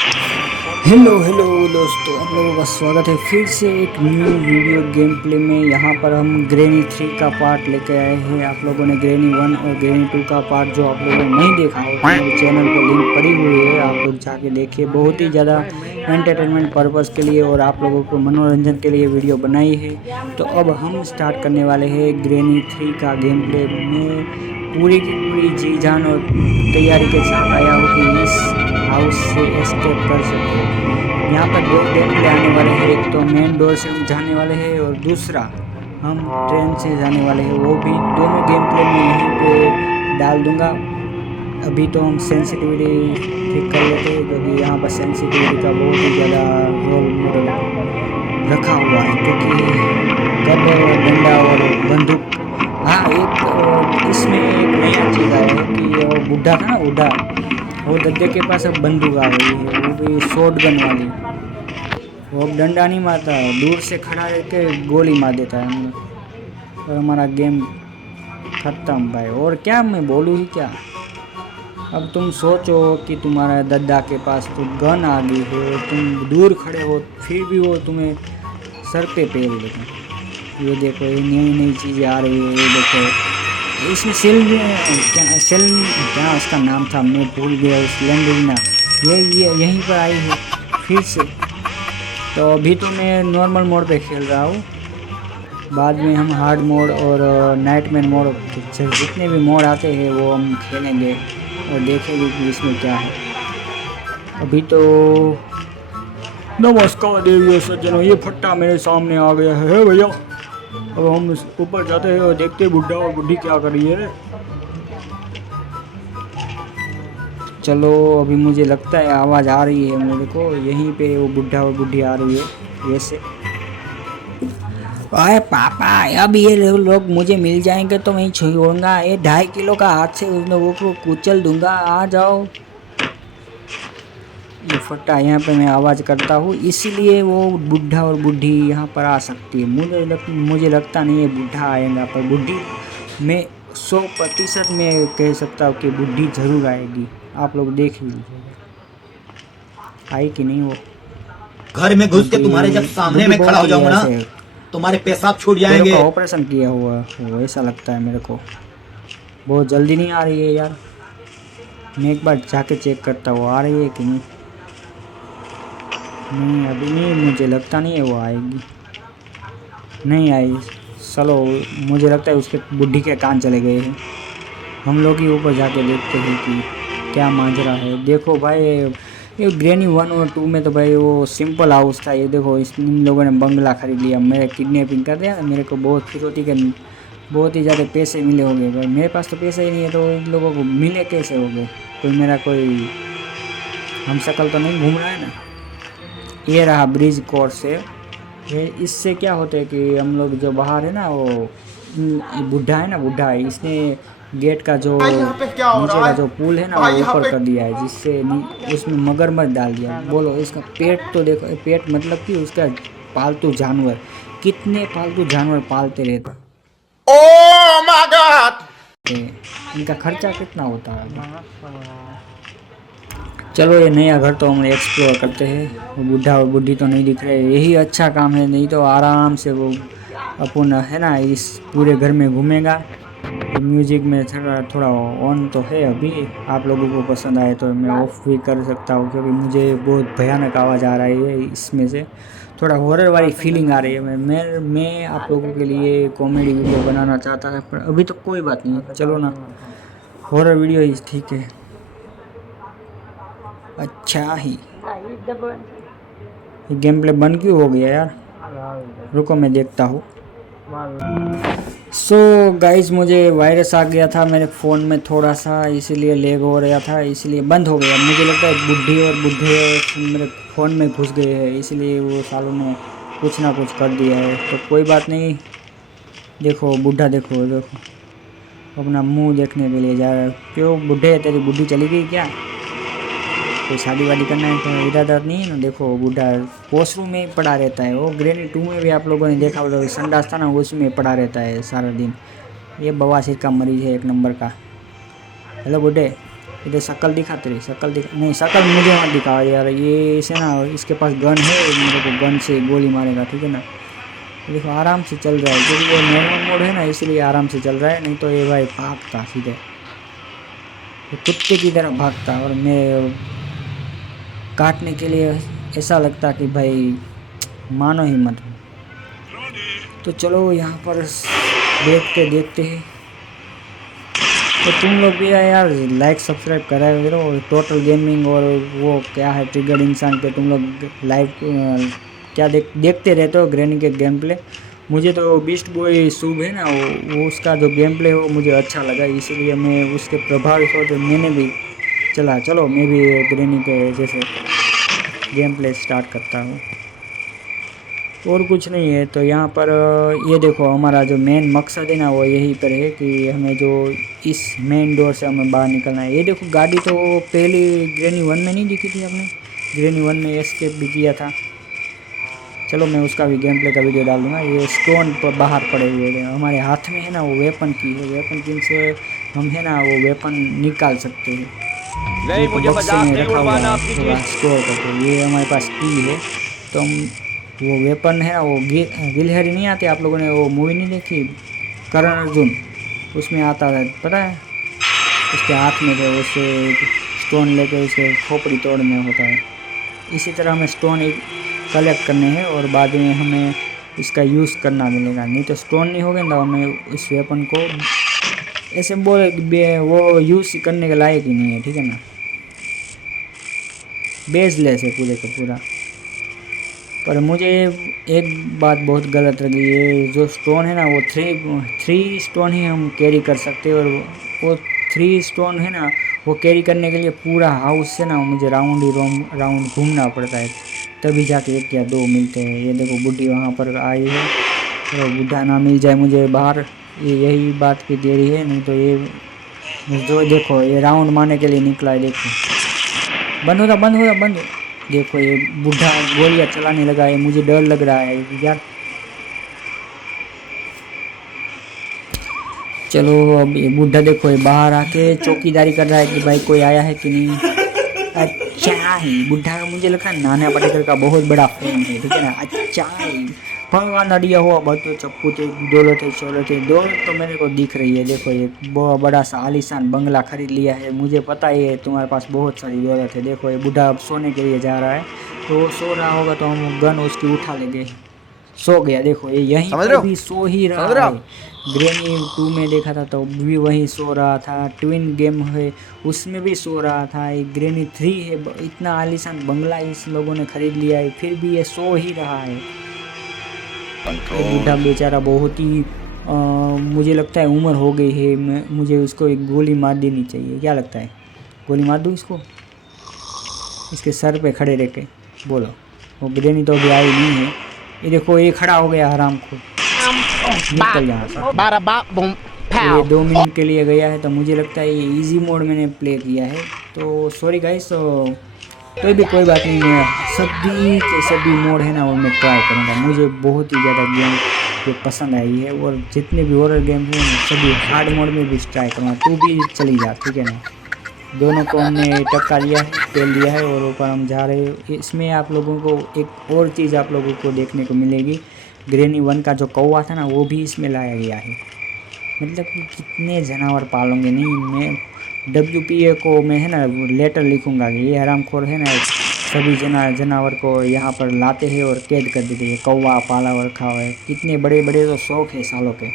Hello hello दोस्तों, आप लोगों का स्वागत है फिर से एक न्यू वीडियो गेम प्ले में। यहाँ पर हम ग्रेनी 3 का पार्ट लेके आए हैं। आप लोगों ने ग्रेनी 1 और ग्रेनी 2 का पार्ट जो आप लोगों ने नहीं देखा हो तो मेरे चैनल पे लिंक पड़ी हुई है, आप लोग जाके देखिए। बहुत ही ज़्यादा एंटरटेनमेंट पर्पज़ के लिए और आप लोगों को मनोरंजन के लिए वीडियो बनाई है। तो अब हम स्टार्ट करने वाले हैं ग्रेनी 3 का गेम प्ले में। पूरी की पूरी जी जान और तैयारी के साथ आया हूँ कि इस हाउस से एस्केप कर सके। यहाँ पर दो गेम प्ले आने वाले हैं, एक तो मेन डोर से हम जाने वाले हैं और दूसरा हम ट्रेन से जाने वाले हैं। वो भी दोनों गेम प्ले मैं यहीं पे डाल दूंगा। अभी तो हम सेंसिटिविटी ठीक कर लेते हैं क्योंकि यहाँ पर सेंसिटिविटी का बहुत ही ज़्यादा रोल मॉडल रखा हुआ है, क्योंकि कब डंडा और बंदूक। हाँ, एक इसमें एक नया चीज़ आया है कि वो बुढ़ा था ना, बुढ़ा, वो दद्दे के पास अब बंदूक आ गई है, वो भी शॉर्ट गन वाली। वो अब डंडा नहीं मारता है, दूर से खड़ा रह के गोली मार देता है हमें और हमारा गेम खत्म भाई। और क्या मैं बोलूँ ही क्या। अब तुम सोचो कि तुम्हारा दद्दा के पास तो गन आ गई है, तुम दूर खड़े हो फिर भी वो तुम्हें सर पे पेल देते। ये देखो, ये नई नई चीज़ें आ रही है। ये देखो, इसमें सेल क्या सेल, क्या उसका नाम था मैं भूल गया, उस लैंडरीना ये यहीं पर आई है फिर से। तो अभी तो मैं नॉर्मल मोड पे खेल रहा हूँ, बाद में हम हार्ड मोड और नाइटमेयर मोड, जितने भी मोड आते हैं वो हम खेलेंगे और देखेंगे कि इसमें क्या है। अभी तो नमस्कार देवियों सज्जनों, ये फट्टा मेरे सामने आ गया है भैया। अब हम ऊपर जाते हैं और देखते हैं बुढ़ा और बुढ़ी क्या कर रही है। चलो, अभी मुझे लगता है आवाज़ आ रही है मेरे को, यहीं पे वो बुढ़ा और बुढ़ी आ रही है वैसे। अरे पापा, अब ये लोग मुझे मिल जाएंगे तो मैं छोड़ूंगा। ये 2.5 किलो का हाथ से उन लोगों को कुचल दूंगा। आ जाओ। ये फट्टा यहाँ पे मैं आवाज़ करता हूँ, इसीलिए वो बुढ़ा और बुढ़ी यहाँ पर आ सकती है। मुझे लगता नहीं है बुढ़ा आएगा, पर बुढ़ी मैं 100% मैं कह सकता हूँ कि बुढ़ी ज़रूर आएगी। आप लोग देख लीजिएगा आई कि नहीं। वो घर में घुस के तुम्हारे जब सामने में खड़ा हो जाऊंगा ना, तुम्हारे पेशाब छूट जाएंगे। का ऑपरेशन किया हुआ वो ऐसा लगता है मेरे को। बहुत जल्दी नहीं आ रही है यार, मैं एक बार जाके चेक करता हूँ आ रही है कि नहीं। नहीं, अभी नहीं, मुझे लगता नहीं है वो आएगी। नहीं आई। चलो, मुझे लगता है उसके बुढ़ी के कान चले गए हैं। हम लोग ही ऊपर जाके देखते हैं कि क्या माजरा है। देखो भाई, ये ग्रेनी 1 और 2 में तो भाई वो सिंपल हाउस था। ये देखो, इन लोगों ने बंगला खरीद लिया, मेरे किडनैपिंग कर दिया। मेरे को बहुत फिरौती के बहुत ही ज़्यादा पैसे मिले होंगे भाई। मेरे पास तो पैसे ही नहीं है, तो इन लोगों को मिले कैसे हो गए। कोई मेरा कोई हम शक्ल तो नहीं घूम रहा है ना। ये रहा ब्रिज कोर्स है। ये इससे क्या होता है कि हम लोग जो बाहर है ना, वो बुढ़ा है ना, बुढ़ा है, इसने गेट का जो नीचे का जो पुल है ना वो ऊपर कर दिया है, जिससे उसमें मगरमच्छ डाल दिया। बोलो, इसका पेट तो देखो, पेट मतलब कि उसका पालतू जानवर, कितने पालतू जानवर पालते रहते। Oh my God! इनका खर्चा कितना होता है। चलो, ये नया घर तो हम एक्सप्लोर करते हैं। वो बुढ़ा और बुढ़ी तो नहीं दिख रहे, यही अच्छा काम है। नहीं तो आराम से वो अपन है ना इस पूरे घर में घूमेगा। म्यूजिक में थोड़ा ऑन तो है अभी। आप लोगों को पसंद आए तो मैं ऑफ भी कर सकता हूँ, क्योंकि मुझे बहुत भयानक आवाज़ आ रही है इसमें से, थोड़ा हॉरर वाली फीलिंग आ रही है। मैं आप लोगों के लिए कॉमेडी वीडियो बनाना चाहता था, पर अभी तो कोई बात नहीं, चलो ना, हॉरर वीडियो ही ठीक है। अच्छा ही गेम प्ले बंद क्यों हो गया यार, रुको मैं देखता हूँ। सो गाइज, मुझे वायरस आ गया था मेरे फ़ोन में थोड़ा सा, इसीलिए लेग हो रहा था, इसलिए बंद हो गया। मुझे लगता है बुढ़ी और बुढ़े मेरे फ़ोन में घुस गए हैं, इसलिए वो सालों ने कुछ ना कुछ कर दिया है। तो कोई बात नहीं। देखो बुढ़ा, देखो देखो अपना मुंह देखने के लिए जा रहा है। क्यों बुढ़े, तेरी बुढ़ी चली गई क्या? कोई शादी वादी करना है तो इरादा नहीं है ना। देखो बूढ़ा वॉशरूम में ही पड़ा रहता है। वो ग्रेनी 2 में भी आप लोगों ने देखा होगा, संडास था ना, उसमें पड़ा रहता है सारा दिन। ये बवासीर का मरीज है, एक नंबर का। हेलो बूढ़े, इधर शक्ल दिखा तेरी, शक्ल दिखा, नहीं शक्ल मुझे मत दिखाओ यार। ये इसे ना, इसके पास गन है, मेरे को गन से गोली मारेगा, ठीक है ना। देखो आराम से चल रहा है, क्योंकि ये नॉर्मल मोड है ना, इसलिए आराम से चल रहा है। नहीं तो ये भाई भागता सीधे, तो कुत्ते की तरह भागता, और मैं काटने के लिए ऐसा लगता कि भाई मानो ही मत। तो चलो यहाँ पर देखते देखते हैं। तो तुम लोग भी यार लाइक सब्सक्राइब करा करो। टोटल गेमिंग और वो क्या है ट्रिगर्ड इंसान के, तुम लोग लाइव क्या देखते रहते हो ग्रैनी के गेम प्ले। मुझे तो बीस्ट बॉय सूब है ना, वो उसका जो गेम प्ले हो मुझे अच्छा लगा, इसीलिए मैं उसके प्रभावित होते मैंने भी चलो मैं भी ग्रैनी के जैसे गेम प्ले स्टार्ट करता हूँ। और कुछ नहीं है। तो यहाँ पर ये देखो हमारा जो मेन मकसद है ना वो यहीं पर है कि हमें जो इस मेन डोर से हमें बाहर निकलना है। ये देखो गाड़ी तो पहली ग्रैनी 1 में नहीं दिखी थी अपने, ग्रैनी 1 में एस्केप भी किया था। चलो मैं उसका भी गेम प्ले का वीडियो डाल दूँगा। ये स्टोन पर बाहर पड़े हुए हैं, हमारे हाथ में है ना वो वेपन की है, वेपन की से हम है ना वो वेपन निकाल सकते हैं। नहीं, मुझे मजाक नहीं उड़वाना आपकी थोड़ा चीज। स्टोर करके, ये हमारे पास की है। तो हम वो वेपन है ना, वो गिलहरी नहीं आती, आप लोगों ने वो मूवी नहीं देखी करण अर्जुन, उसमें आता है पता है, उसके हाथ में थे उससे स्टोन लेके उसे खोपड़ी तोड़ने होता है। इसी तरह हमें स्टोन एक कलेक्ट करने हैं और बाद में हमें इसका यूज़ करना मिलेगा। नहीं तो स्टोन नहीं होगा ना, हमें इस वेपन को ऐसे बोले वो यूज़ करने के लायक ही नहीं है, ठीक है ना। बेसलेस है पूरे का पूरा। पर मुझे एक बात बहुत गलत लगी, ये जो स्टोन है ना वो थ्री स्टोन ही हम कैरी कर सकते हैं, और वो 3 स्टोन है ना वो कैरी करने के लिए पूरा हाउस से ना मुझे राउंड घूमना पड़ता है, तभी जाके 1 या 2 मिलते हैं। ये देखो बुढ़ी वहाँ पर आई है, तो बुढ़ा ना मिल जाए मुझे बाहर, यही बात की देरी है। नहीं तो ये जो देखो ये राउंड मारने के लिए निकला है, देखो बंद हो। देखो ये बुढ़ा गोलियां चलाने लगा है, मुझे डर लग रहा है यार। चलो अब ये बुढ़ा देखो ये बाहर आके चौकीदारी कर रहा है कि भाई कोई आया है कि नहीं। अच्छा ही बुढ़ा का मुझे लगा नाना पाटेकर का बहुत बड़ा फैन है, ठीक है ना। अच्छा ही भगवान अड़िया हुआ बतो चप्पू थे दौलत है शौलत है, दौलत तो मेरे को दिख रही है। देखो ये बहुत बड़ा सा आलीशान बंगला खरीद लिया है, मुझे पता ही है तुम्हारे पास बहुत सारी दौलत है। देखो ये बुढ़ा अब सोने के लिए जा रहा है, तो वो सो रहा होगा तो हम गन उसकी उठा लेंगे। सो गया, देखो ये यहीं पर भी सो ही रहा है। ग्रैनी 2 में देखा था तो भी वहीं सो रहा था, ट्विन गेम है उसमें भी सो रहा था। ये ग्रैनी 3 है, इतना आलीशान बंगला इस लोगों ने खरीद लिया है, फिर भी ये सो ही रहा है। ये बूढ़ा बेचारा बहुत ही मुझे लगता है उम्र हो गई है, मुझे उसको एक गोली मार देनी चाहिए। क्या लगता है, गोली मार दूँ इसको, इसके सर पे खड़े रह के बोलो। वो ग्रैनी तो अभी आई नहीं है, ये देखो ये खड़ा हो गया आराम को, निकल यहाँ से। ये 2 मिनट के लिए गया है, तो मुझे लगता है ये इजी मोड मैंने प्ले किया है, तो सॉरी गाइस। तो भी कोई बात नहीं, मैं सभी के सभी मोड है ना वो मैं ट्राई करूँगा। मुझे बहुत ही ज़्यादा गेम ये पसंद आई है, और जितने भी हॉरर गेम हैं सभी हार्ड मोड में भी ट्राई करूँगा। तू भी चली जा, ठीक है ना। दोनों को हमने टक्का लिया है, तेल दिया है, और ऊपर हम जा रहे हैं। इसमें आप लोगों को एक और चीज़ आप लोगों को देखने को मिलेगी, ग्रैनी 1 का जो कौवा था ना वो भी इसमें लाया गया है। मतलब कि कितने जानवर पालोगे नहीं। मैं WPA को मैं है ना लेटर लिखूंगा कि ये हरामखोर है ना सभी जानवर को यहाँ पर लाते हैं और कैद कर देते हैं। कौवा पाला हुआ रखा हुआ है, कितने बड़े बड़े तो शौक है सालों के।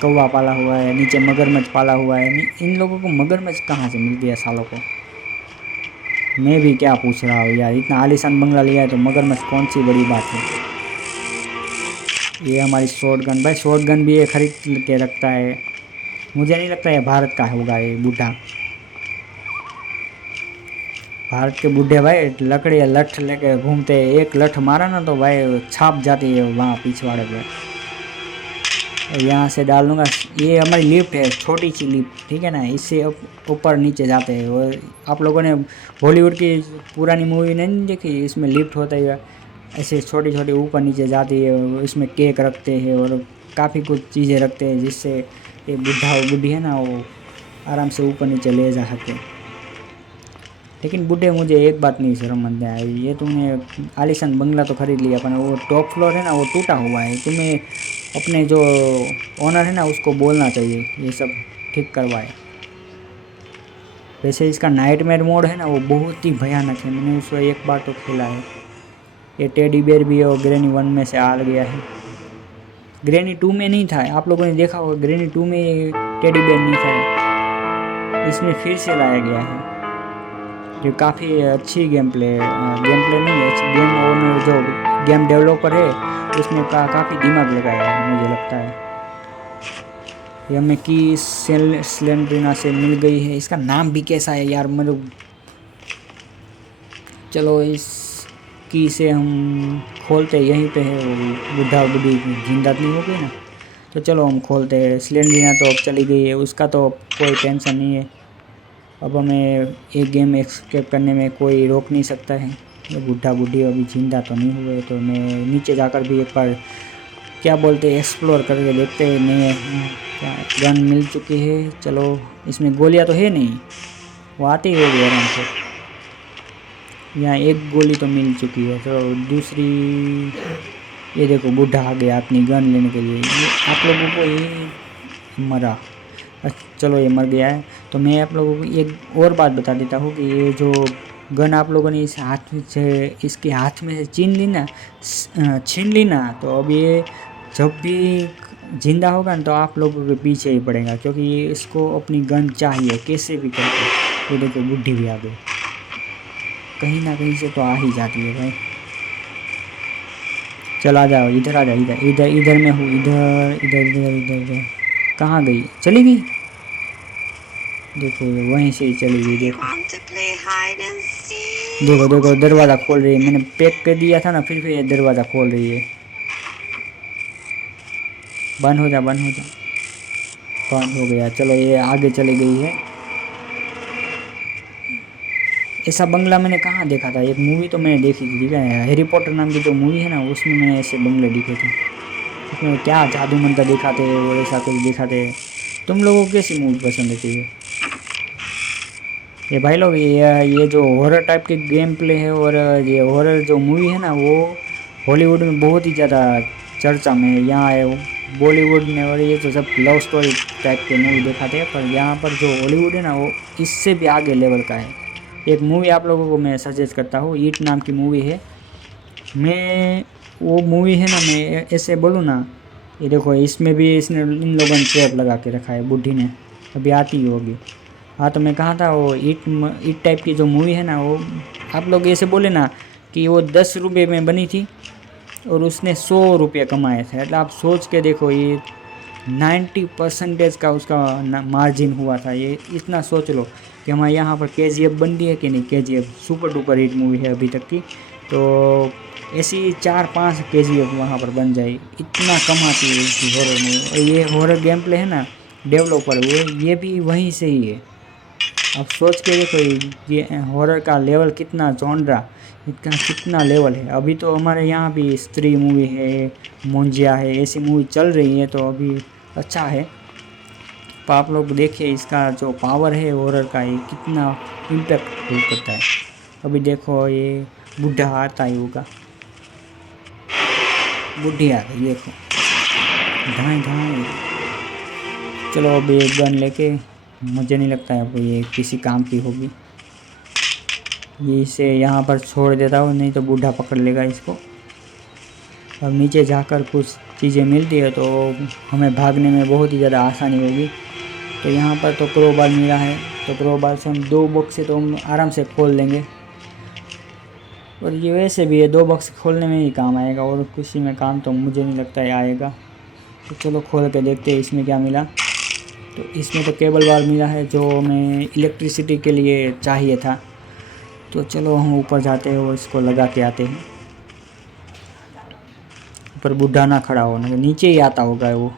कौवा पाला हुआ है, नीचे मगरमच्छ पाला हुआ है। इन लोगों को मगरमच्छ कहाँ से मिलती है सालों को। मैं भी क्या पूछ रहा हूँ यार, इतना आलीशान बंगला लिया है तो मगरमच्छ कौन सी बड़ी बात है। ये हमारी शॉर्ट गन, भाई शॉर्ट गन भी ये खरीद के रखता है। मुझे नहीं लगता है भारत का होगा ये बूढ़ा। भारत के बूढ़े भाई लकड़ी या लठ लेके घूमते हैं, एक लठ मारा ना तो भाई छाप जाती है वहाँ पिछवाड़े पे। यहाँ से डाल दूँगा। ये हमारी लिफ्ट है, छोटी सी लिफ्ट, ठीक है ना। इससे ऊपर नीचे जाते हैं। और आप लोगों ने बॉलीवुड की पुरानी मूवी नहीं देखी, इसमें लिफ्ट होता है ऐसे छोटी छोटी ऊपर नीचे जाती है। इसमें केक रखते हैं और काफ़ी कुछ चीज़ें रखते हैं, जिससे ये बुढ़ा और बुढ़ी है ना वो आराम से ऊपर नीचे ले जा सके। लेकिन बूढ़े मुझे एक बात नहीं समझ में आई, ये तुमने आलीशान बंगला तो खरीद लिया पर वो टॉप फ्लोर है ना वो टूटा हुआ है। तुम्हें अपने जो ओनर है ना उसको बोलना चाहिए ये सब ठीक करवाए। वैसे इसका नाइटमेयर मोड है ना वो बहुत ही भयानक है, मैंने उसको एक बार तो खेला है। ये टेडी बेयर भी है और ग्रैनी 1 में से आ गया है, ग्रैनी 2 में नहीं था। आप लोगों ने देखा होगा ग्रैनी 2 में टेडी बेयर नहीं था, इसमें फिर से लाया गया है। जो काफ़ी अच्छी गेम प्ले नहीं है, गेम ओनर जो गेम डेवलपर है उसने काफ़ी दिमाग लगाया है मुझे लगता है। ये हमें की स्लेंड्रिना से मिल गई है, इसका नाम भी कैसा है यार मतलब। चलो इस की से हम खोलते, यहीं पे है वो बुढ़ा बुढ़ी जिंदा नहीं हो गई ना, तो चलो हम खोलते हैं। स्लेंड्रिना तो अब चली गई है, उसका तो कोई टेंशन नहीं है। अब हमें एक गेम एस्केप करने में कोई रोक नहीं सकता है। ये बुढ़ा बुढ़ी अभी जिंदा तो नहीं हुए, तो मैं नीचे जाकर भी एक बार क्या बोलते हैं एक्सप्लोर करके देखते हैं। नहीं गन मिल चुकी है, चलो इसमें गोलियां तो है नहीं, वो आती ही होगी आराम से। यहाँ एक गोली तो मिल चुकी है, तो दूसरी ये देखो बुढ़ा आ गया अपनी गन लेने के लिए। ये आप लोगों को ये मरा, चलो ये मर गया है। तो मैं आप लोगों को एक और बात बता देता हूँ कि ये जो गन आप लोगों ने इस हाथ से इसके हाथ में से छीन ली ना, तो अब ये जब भी जिंदा होगा ना तो आप लोगों के पीछे ही पड़ेगा, क्योंकि ये इसको अपनी गन चाहिए कैसे भी करके। ये देखो बुढ़ी भी आ गई, कहीं ना कहीं से तो आ ही जाती है भाई। चल आ जाओ, इधर आ जाओ, इधर मैं हूँ, इधर कहाँ गई, चली गई, देखो वहीं से ही चली गई। देखो दरवाज़ा खोल रही है, मैंने पैक कर दिया था ना, फिर ये दरवाज़ा खोल रही है। बंद हो जा, बंद हो गया। चलो ये आगे चली गई है। ऐसा बंगला मैंने कहाँ देखा था, एक मूवी तो मैंने देखी थी, ठीक है, हैरी पॉटर नाम की जो मूवी है ना उसमें मैंने ऐसे बंगले देखे थे। उसमें क्या जादू मंत्र दिखाते और ऐसा कुछ दिखाते। तुम लोगों को कैसी मूवी पसंद है? ये भाई लोग ये जो हॉरर टाइप के गेम प्ले है और ये हॉरर जो मूवी है ना वो हॉलीवुड में बहुत ही ज़्यादा चर्चा में है। यहाँ है बॉलीवुड में और ये तो सब लव स्टोरी टाइप के मूवी दिखाते हैं, पर यहाँ पर जो हॉलीवुड है ना वो इससे भी आगे लेवल का है। एक मूवी आप लोगों को मैं सजेस्ट करता हूँ, ईट नाम की मूवी है। मैं वो मूवी है ना, मैं ऐसे बोलूँ ना, ये देखो इसमें भी इसने इन लोगों ने ट्रैप लगा के रखा है, बुढ़ी ने, अभी आती ही होगी। हाँ तो मैं कहा था वो ईट टाइप की जो मूवी है ना वो आप लोग ऐसे बोले ना कि वो 10 रुपये में बनी थी और उसने 100 रुपये कमाए थे। मतलब आप सोच के देखो, ये 90% का उसका मार्जिन हुआ था। ये इतना सोच लो कि हमारे यहाँ पर KGF बन रही है कि नहीं, KGF super duper hit movie है अभी तक की, तो ऐसी 4-5 KGF वहाँ पर बन जाए, इतना कमाती है इसकी हॉरर मूवी। और ये हॉरर गेम प्ले है ना, डेवलपर वो ये भी वहीं से ही है। अब सोच के देखो ये हॉरर का लेवल कितना, जॉनरा इतना कितना लेवल है। अभी तो हमारे यहाँ भी स्त्री मूवी है, मुंजिया है, ऐसी मूवी चल रही है, तो अभी अच्छा है। तो आप लोग देखिए इसका जो पावर है हॉरर का, ये कितना इम्पैक्ट करता है। अभी देखो ये बुढ़ा आता ही होगा, बुढ़ी आ गई देखो, ढाई। चलो अभी एक गन लेके, मुझे नहीं लगता है ये किसी काम की होगी, ये इसे यहाँ पर छोड़ देता हूँ, नहीं तो बूढ़ा पकड़ लेगा इसको। अब नीचे जाकर कुछ चीज़ें मिलती है तो हमें भागने में बहुत ही ज़्यादा आसानी होगी। तो यहाँ पर तो क्रोबार मिला है, तो क्रोबार से हम 2 बॉक्स से तो हम आराम से खोल लेंगे। और ये वैसे भी है 2 बॉक्स खोलने में ही काम आएगा, और किसी में काम तो मुझे नहीं लगता है आएगा। तो चलो खोल के देखते हैं इसमें क्या मिला। तो इसमें तो केबल बार मिला है जो हमें इलेक्ट्रिसिटी के लिए चाहिए था। तो चलो हम ऊपर जाते हैं और इसको लगा के आते हैं। ऊपर बूढ़ा ना खड़ा हो, ना नीचे ही आता होगा वो।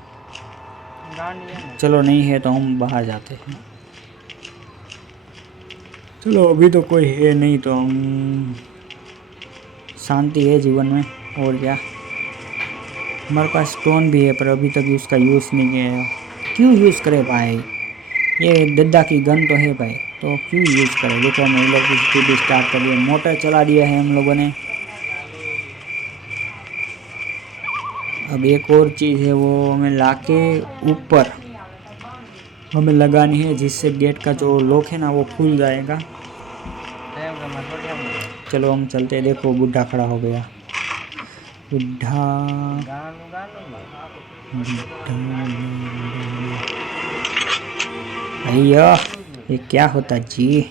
चलो नहीं है तो हम बाहर जाते हैं। चलो अभी तो कोई है नहीं, तो हम शांति है जीवन में, और क्या। हमारे पास स्टोन भी है पर अभी तक उसका यूज़ नहीं किया है। क्यों यूज़ करे भाई, ये दद्दा की गन तो है भाई। तो क्यों यूज़ करें। देखो हमने इलेक्ट्रिसिटी भी स्टार्ट कर दिया, मोटर चला दिया है हम लोगों ने। अब एक और चीज़ है, वो हमें लाके ऊपर हमें लगानी है, जिससे गेट का जो लॉक है ना वो खुल जाएगा। चलो हम चलते हैं। देखो बुढ़ा खड़ा हो गया। बुढ़ा भैया ये क्या होता जी।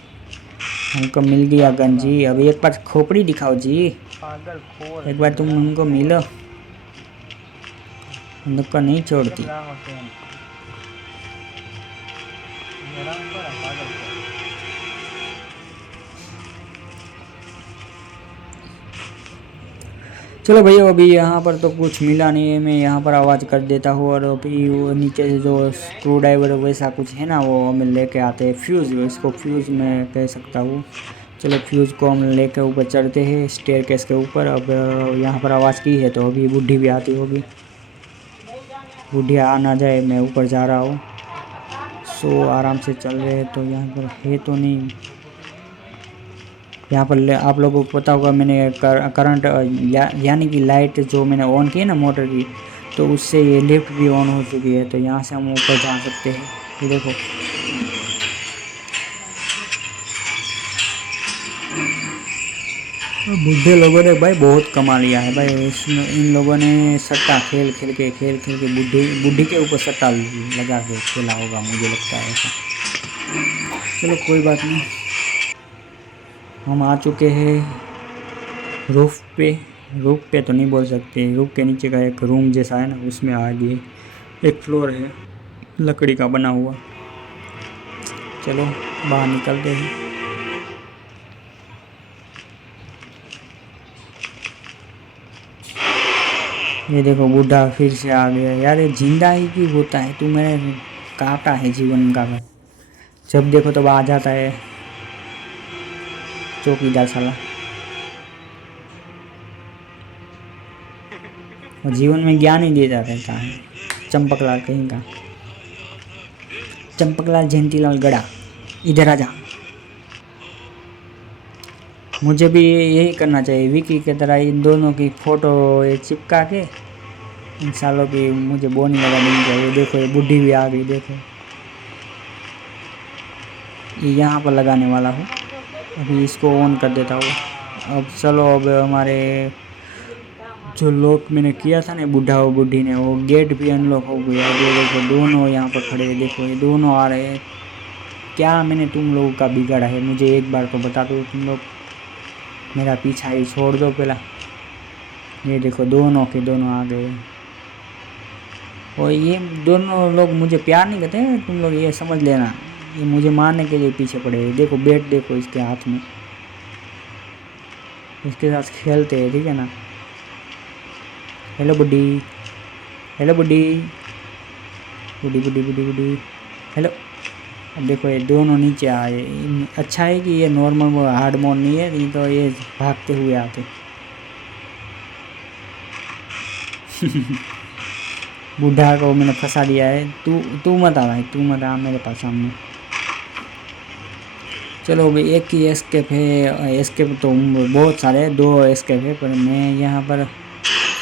हमको मिल गया गन जी। अब एक बार खोपड़ी दिखाओ जी, एक बार तुम हमको मिलो, हम लोग का नहीं छोड़ती। चलो भैया अभी यहाँ पर तो कुछ मिला नहीं है, मैं यहाँ पर आवाज़ कर देता हूँ। और अभी वो नीचे से जो स्क्रू ड्राइवर वैसा कुछ है ना, वो हमें लेके आते हैं। फ्यूज़, इसको फ्यूज़ मैं कह सकता हूँ। चलो फ्यूज़ को हम लेके ऊपर चढ़ते हैं स्टेयरकेस के ऊपर। अब यहाँ पर आवाज़ की है तो अभी बुढ़ी भी आती होगी। बुढ़ी आ ना जाए, मैं ऊपर जा रहा हूँ। सो आराम से चल रहे हैं। तो यहाँ पर है तो नहीं। यहाँ पर आप लोगों को पता होगा, मैंने करंट यानी कि लाइट जो मैंने ऑन की है ना मोटर की, तो उससे ये लिफ्ट भी ऑन हो चुकी है। तो यहाँ से हम ऊपर जा सकते हैं। ये देखो बूढ़े लोगों ने भाई बहुत कमा लिया है भाई। इन लोगों ने सट्टा खेल खेल के बुढ़ी के ऊपर सट्टा लगा के खेला होगा, मुझे लगता है ऐसा। चलो कोई बात नहीं। हम आ चुके हैं रूफ पे तो नहीं बोल सकते, रूफ के नीचे का एक रूम जैसा है ना, उसमें आ गए। एक फ्लोर है लकड़ी का बना हुआ। चलो बाहर निकलते हैं। ये देखो बूढ़ा फिर से आ गया। यार ये जिंदा ही क्यों होता है, तू मैंने काटा है जीवन का। जब देखो तब आ जाता है चौकीदार साला। और जीवन में ज्ञान ही देता रहता है। चंपकलाल कहीं का, चंपकलाल जयंतीलाल गड़ा, इधर आ जा। मुझे भी यही करना चाहिए, विकी के तरह इन दोनों की फ़ोटो चिपका के इन सालों की मुझे बोनी लगा देनी चाहिए। देखो ये बुढ़ी भी आ गई। देखो ये यहाँ पर लगाने वाला हूँ। अभी इसको ऑन कर देता हूँ। अब चलो अब हमारे जो लॉक मैंने किया था ना बुढ़ा और बुढ़ी ने, वो गेट भी अनलॉक हो गया। ये देखो दोनों यहाँ पर खड़े हैं। देखो ये दोनों आ रहे हैं। क्या मैंने तुम लोगों का बिगाड़ा है, मुझे एक बार तो बता दो। तुम लोग मेरा पीछा ही छोड़ दो पहला। ये देखो दोनों के दोनों आ गए। और ये दोनों लोग मुझे प्यार नहीं करते हैं, तुम लोग ये समझ लेना। ये मुझे मारने के लिए पीछे पड़े हैं। देखो बैट देखो इसके हाथ में, इसके साथ खेलते हैं, ठीक है ना। हेलो बुड्ढी, हेलो बुड्ढी, बुड्ढी बुड्ढी बुड्ढी बुड्ढी, हेलो। अब देखो ये दोनों नीचे आए। अच्छा है कि ये नॉर्मल हार्ड मोड नहीं है, नहीं तो ये भागते हुए आते। बुढ़ा को मैंने फंसा दिया है। तू मत आ भाई, तू मत आ मेरे पास सामने। चलो भाई एक ही एस्केप है। एस्केप तो बहुत सारे, 2 एस्केप है, पर मैं यहाँ पर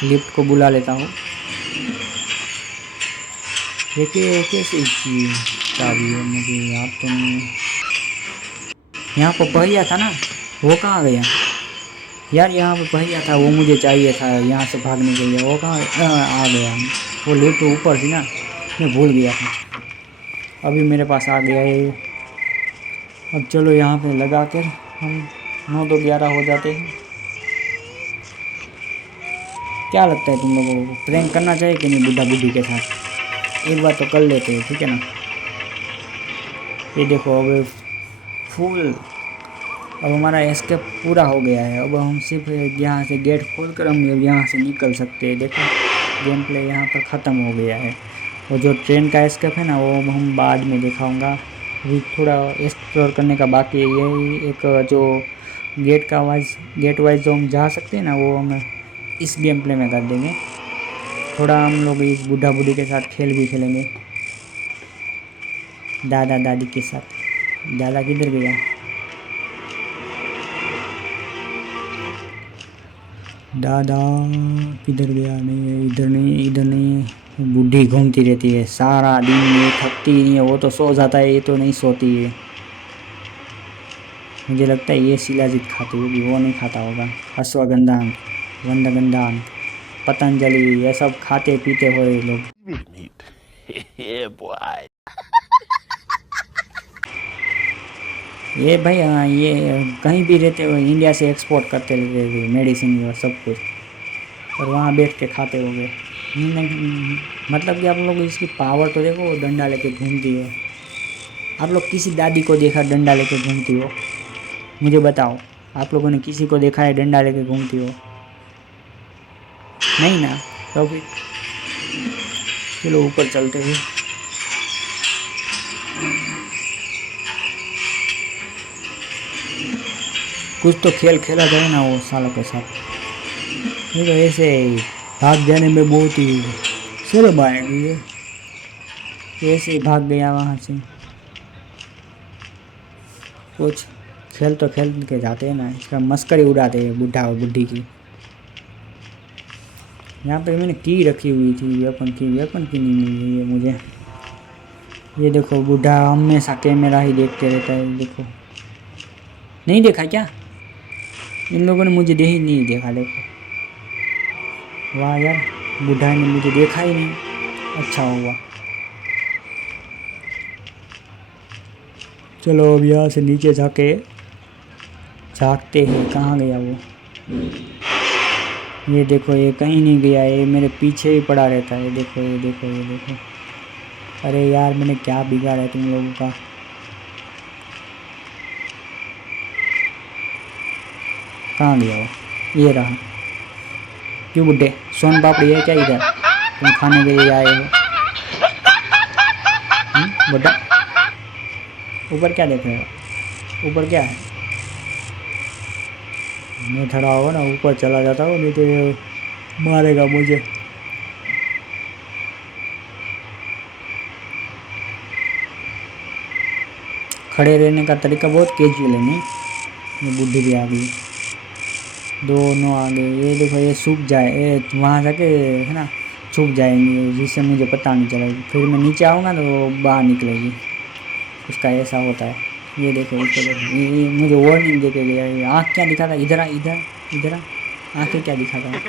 लिफ्ट को बुला लेता हूँ। देखिए कैसी चाबी है, मुझे याद तो नहीं है। यहाँ पर पहिया था ना, वो कहाँ गया यार। यहाँ पर पहिया था, वो मुझे चाहिए था यहाँ से भागने के लिए। वो कहाँ आ गया। वो लिफ्ट ऊपर थी ना, मैं भूल गया था। अभी मेरे पास आ गया है। अब चलो यहाँ पे लगा कर हम 9 तो 11 हो जाते हैं। क्या लगता है तुम लोगों को, प्रैंक करना चाहिए कि नहीं बुढ़ा बुढ़ी के साथ? एक बार तो कर लेते हैं, ठीक है ना। ये देखो अब फुल, अब हमारा एस्केप पूरा हो गया है। अब हम सिर्फ यहाँ से गेट खोल कर हम यहाँ से निकल सकते हैं। देखो गेम प्ले यहाँ पर ख़त्म हो गया है। और जो ट्रेन का एस्केप है ना, वो हम बाद में दिखाऊंगा। अभी थोड़ा एक्सप्लोर करने का बाकी है। यही एक जो गेट वाइज जो हम जा सकते हैं ना, वो हम इस गेम प्ले में कर देंगे। थोड़ा हम लोग इस बूढ़ा बूढ़ी के साथ खेल भी खेलेंगे, दादा दादी के साथ। दादा किधर गया? दादा किधर गया? नहीं है, इधर नहीं, इधर नहीं है। बूढ़ी घूमती रहती है सारा दिन, ये थकती नहीं है। वो तो सो जाता है, ये तो नहीं सोती है। मुझे लगता है ये शिलाजीत खाती होगी, वो नहीं खाता होगा। अश्वगंधा, वंदगंधा, पतंजलि, ये सब खाते पीते हुए लोग। ये भाई हाँ, ये कहीं भी रहते हुए इंडिया से एक्सपोर्ट करते रहते हुए मेडिसिन और सब कुछ, और वहाँ बैठ के खाते हो गए। मतलब कि आप लोग इसकी पावर तो देखो, वो डंडा लेके घूमती है। आप लोग किसी दादी को देखा डंडा लेके घूमती हो? मुझे बताओ, आप लोगों ने किसी को देखा है डंडा लेके घूमती हो? नहीं ना। तो फिर चलो ऊपर चलते हैं। कुछ तो खेल खेला जाए ना वो सालों के साथ। नहीं तो ऐसे भाग जाने में बहुत ही शर्म आएगी। ये ऐसे ही भाग गया वहाँ से। कुछ खेल तो खेल के जाते हैं ना, इसका मस्करी उड़ाते हैं बुढ़ा और बुढ़ी की। यहाँ पे मैंने की रखी हुई थी वेपन की नहीं मिली है मुझे। ये देखो बुढ़ा हमेशा कैमरा ही देखते रहता है। देखो, नहीं देखा क्या? इन लोगों ने मुझे ही नहीं देखा। देखो, वाह यार, बुढ़ा ने मुझे देखा ही नहीं। अच्छा हुआ। चलो अब यहाँ से नीचे जाके झाँकते हैं, कहाँ गया वो? ये देखो, ये कहीं नहीं गया, ये मेरे पीछे ही पड़ा रहता है। देखो ये देखो ये देखो। अरे यार, मैंने क्या बिगाड़ा है तुम लोगों का? कहाँ गया वो? ये रहा। क्यों बुड्ढे, सोन पापड़ी है क्या इधर? तुम खाने के लिए आए हो? बुड्ढा, ऊपर क्या देख रहे हो? ऊपर क्या है? मैं खड़ा होगा ना, ऊपर चला जाता हूँ, नहीं तो ये मारेगा मुझे। खड़े रहने का तरीका बहुत कैजुअल है। नहीं, ये बुढ़ी भी आ गई, दोनों आ गए। ये देखो, ये सूख जाए, ये वहाँ जाके है ना सूख जाएंगे, जिससे मुझे पता नहीं चलेगा। फिर मैं नीचे आऊँगा तो वो बाहर निकलेगी। उसका ऐसा होता है। ये देखो, इसको देखो, ये मुझे वार्निंग दे के गया। ये आँख क्या दिखाता है? इधर आ, इधर इधर आ। आँखें क्या दिखाता है?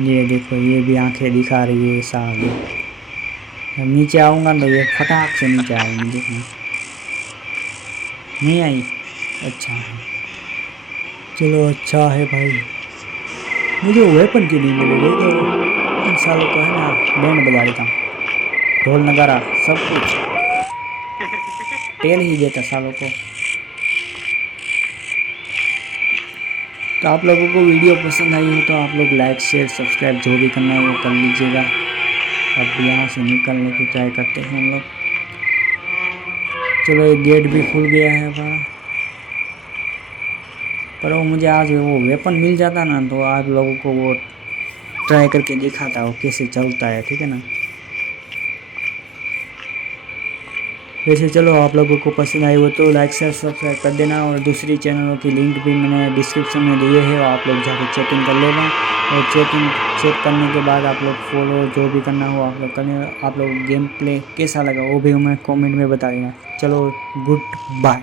ये देखो, ये भी आँखें दिखा रही है ऐसा आगे। नीचे आऊँगा तो ये फटाक से नीचे आएंगे। देखना, नहीं आई? अच्छा है, चलो अच्छा है भाई। मुझे वेपन की नहीं मिलेगी तो इन सालों को है ना बैंड बजा देता हूँ, ढोल नगारा सब कुछ तेल ही देता सालों को। तो आप लोगों को वीडियो पसंद आई हो तो आप लोग लाइक शेयर सब्सक्राइब जो भी करना है वो कर लीजिएगा। अब यहाँ से निकलने की ट्राई करते हैं हम लोग। चलो, ये गेट भी खुल गया है हमारा। पर वो मुझे आज वो वेपन मिल जाता ना तो आप लोगों को वो ट्राई करके दिखाता वो कैसे चलता है, ठीक है ना। वैसे चलो, आप लोगों को पसंद आई हो तो लाइक शेयर सब्सक्राइब कर देना, और दूसरी चैनलों की लिंक भी मैंने डिस्क्रिप्शन में दिए है, आप लोग जाकर चेकिंग कर लेना। और चेक करने के बाद आप लोग फॉलो जो भी करना हो आप लोग करने। आप लोग गेम प्ले कैसा लगा वो भी हमें कमेंट में बता देना। चलो, गुड बाय,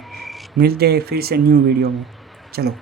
मिलते हैं फिर से न्यू वीडियो में। चलो।